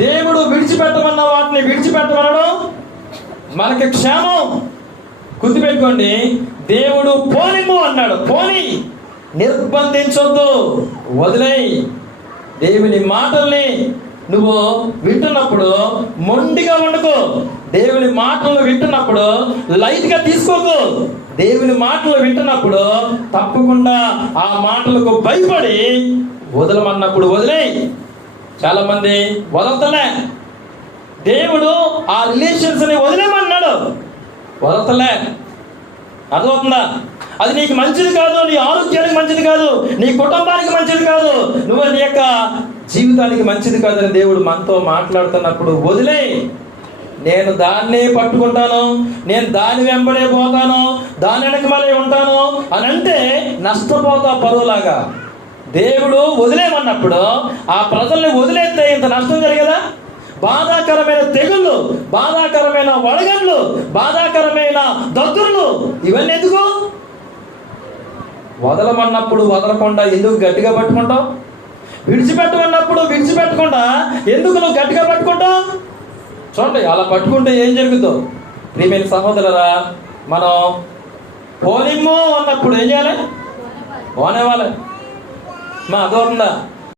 దేవుడు విడిచిపెట్టమన్న వాటిని విడిచిపెట్టమనడం మనకి క్షేమం. గుర్తుపెట్టుకోండి, దేవుడు పోనిమ్ము అన్నాడు. పోని, నిర్బంధించొద్దు, వదిలేయి. దేవుని మాటల్ని నువ్వు వింటున్నప్పుడు మొండిగా ఉండకు. దేవుని మాటలు వింటున్నప్పుడు లైట్గా తీసుకోకు. దేవుని మాటలు వింటున్నప్పుడు తప్పకుండా ఆ మాటలకు భయపడి వదలమన్నప్పుడు వదిలేయి. చాలా మంది వదలతలే. దేవుడు ఆ రిలేషన్స్ ని వదిలేమన్నాడు, వదలతలే. అర్థమవుతుందా? అది నీకు మంచిది కాదు, నీ ఆరోగ్యానికి మంచిది కాదు, నీ కుటుంబానికి మంచిది కాదు, నువ్వు నీ యొక్క జీవితానికి మంచిది కాదని దేవుడు మనతో మాట్లాడుతున్నప్పుడు వదిలే. నేను దాన్నే పట్టుకుంటాను, నేను దాని వెంబడే పోతాను, దాని వెనకమలే ఉంటాను అని అంటే నష్టపోతా పరువులాగా. దేవుడు వదిలేమన్నప్పుడు ఆ ప్రజల్ని వదిలేస్తే ఇంత నష్టం జరిగేదా? బాధాకరమైన తెగుళ్ళు, బాధాకరమైన వడగళ్ళు, బాధాకరమైన దద్దుర్లు, ఇవన్నీ ఎందుకు? వదలమన్నప్పుడు వదలకుండా ఎందుకు గట్టిగా పట్టుకుంటావు? విడిచిపెట్టమన్నప్పుడు విడిచిపెట్టకుండా ఎందుకు నువ్వు గట్టిగా పట్టుకుంటావు? చూడండి, అలా పట్టుకుంటే ఏం జరుగుతుందో. ప్రియమైన సహోదరులారా, మనం పోనిమ్ము అన్నప్పుడు ఏం చేయాలి? పోనేవాలి. మా అదవుతుందా?